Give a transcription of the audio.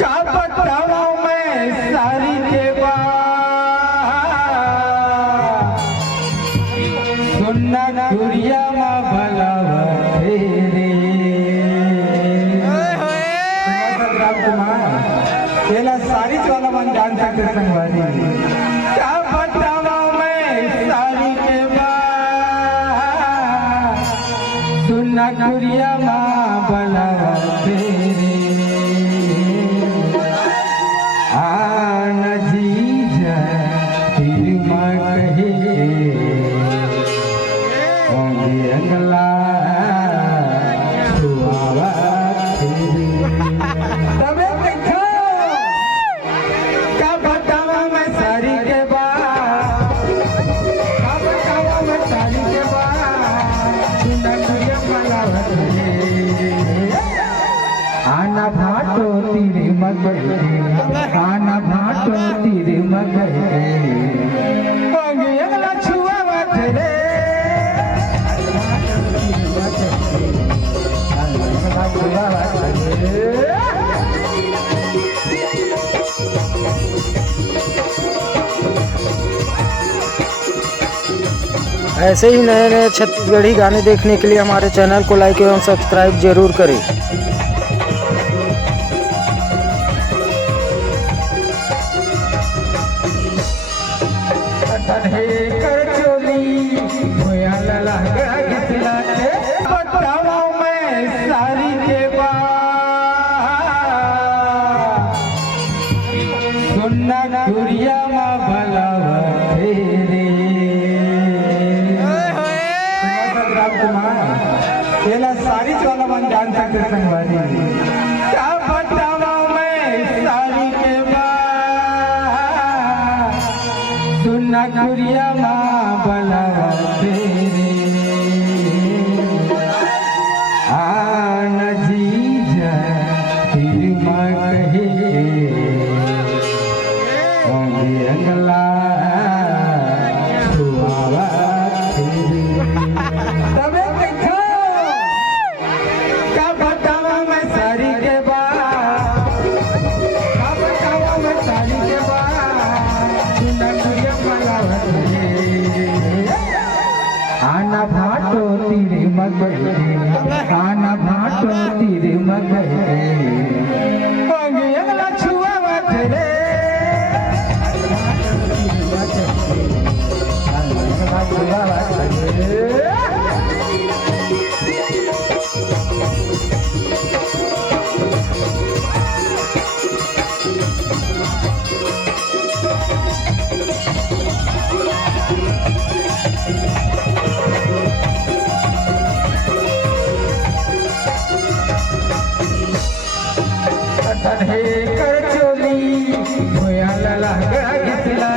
का बताऊं मैं सारी के बाद सुनना दुरिया माँ भलावा तेरे पहला सारी वाला मन जान सकते संगवारी का बताऊं मैं सारी के बाद सुनना दुरिया माँ भलावा तेरे आना भाटो तेरे मगरे आना भाटो तेरे मगरे मांगे अगला छुआ तेरे ऐसे ही नए नए छत्तीसगढ़ी गाने देखने के लिए हमारे चैनल को लाइक एवं सब्सक्राइब जरूर करें। दुरिया माँ भलावा तेरे पहला सारी वाला मन जान सकते संगवारी क्या बताऊं मैं सारी के बाद सुनना दुरिया माँ भलावा तेरे आना जीजा तेरी माँ कहे अंगला छुआवा तेरे तबे देखो क्या बताऊं मैं सारी के बाद क्या बताऊं मैं सारी के बाद सुना दुरिया भलावा तेरे आना भाटो तेरे मगरे आना भाटो तेरे मगरे मांगे अगला छुआवा तेरे कर चोली भोया लला घेतला